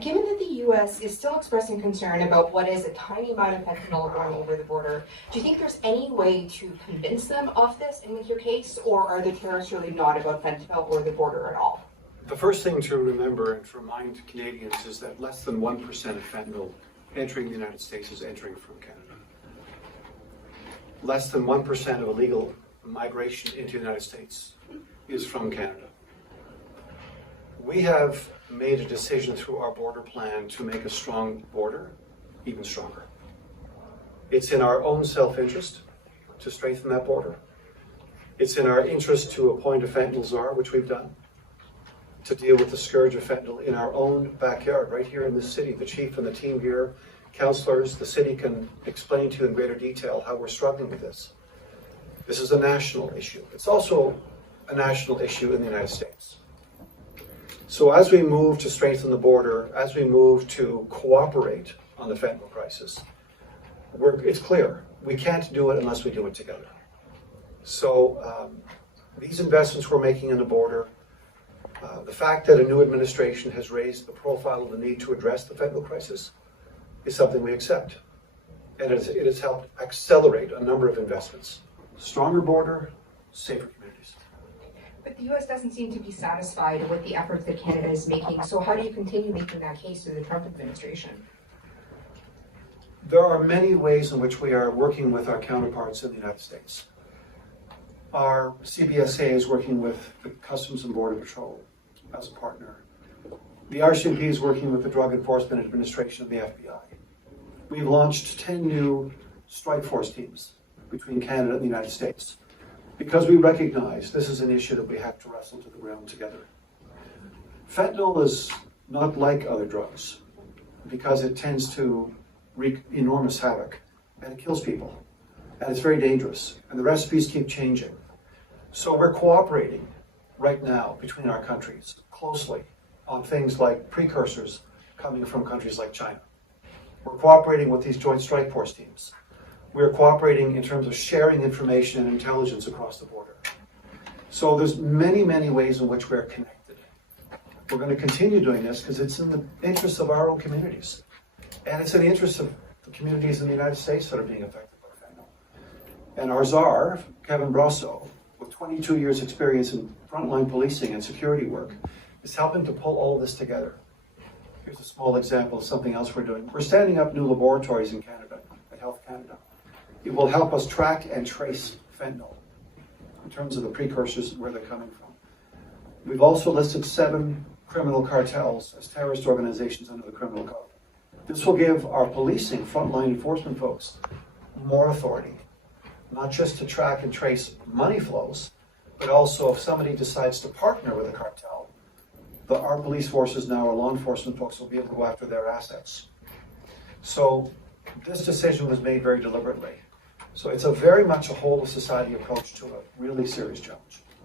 given that the U.S. is still expressing concern about what is a tiny amount of fentanyl going over the border, do you think there's any way to convince them of this and make your case, or are the tariffs really not about fentanyl or the border at all? The first thing to remember and to remind Canadians is that less than 1% of fentanyl entering the United States is entering from Canada. Less than 1% of illegal migration into the United States is from Canada. We have made a decision through our border plan to make a strong border even stronger. It's in our own self-interest to strengthen that border. It's in our interest to appoint a fentanyl czar, which we've done, to deal with the scourge of fentanyl in our own backyard, right here in this city. The chief and the team here, councillors, the city can explain to you in greater detail how we're struggling with this. This is a national issue. It's also a national issue in the United States. So as we move to strengthen the border, as we move to cooperate on the fentanyl crisis, it's clear we can't do it unless we do it together. So these investments we're making in the border, the fact that a new administration has raised the profile of the need to address the fentanyl crisis is something we accept. And it has helped accelerate a number of investments. Stronger border, safer communities. But the U.S. doesn't seem to be satisfied with the efforts that Canada is making, so how do you continue making that case to the Trump administration? There are many ways in which we are working with our counterparts in the United States. Our CBSA is working with the Customs and Border Patrol as a partner. The RCMP is working with the Drug Enforcement Administration of the FBI. We've launched 10 new strike force teams between Canada and the United States, because we recognize this is an issue that we have to wrestle to the ground together. Fentanyl is not like other drugs because it tends to wreak enormous havoc and it kills people and it's very dangerous and the recipes keep changing. So we're cooperating right now between our countries closely on things like precursors coming from countries like China. We're cooperating with these joint strike force teams. We're cooperating in terms of sharing information and intelligence across the border. So there's many, many ways in which we're connected. We're going to continue doing this because it's in the interest of our own communities. And it's in the interest of the communities in the United States that are being affected by fentanyl. And our czar, Kevin Brasso, with 22 years experience in frontline policing and security work, is helping to pull all of this together. Here's a small example of something else we're doing. We're standing up new laboratories in Canada, at Health Canada. It will help us track and trace fentanyl in terms of the precursors and where they're coming from. We've also listed 7 criminal cartels as terrorist organizations under the criminal code. This will give our policing, frontline enforcement folks more authority, not just to track and trace money flows, but also if somebody decides to partner with a cartel, our police forces now, our law enforcement folks, will be able to go after their assets. So this decision was made very deliberately. So it's very much a whole of society approach to a really serious challenge.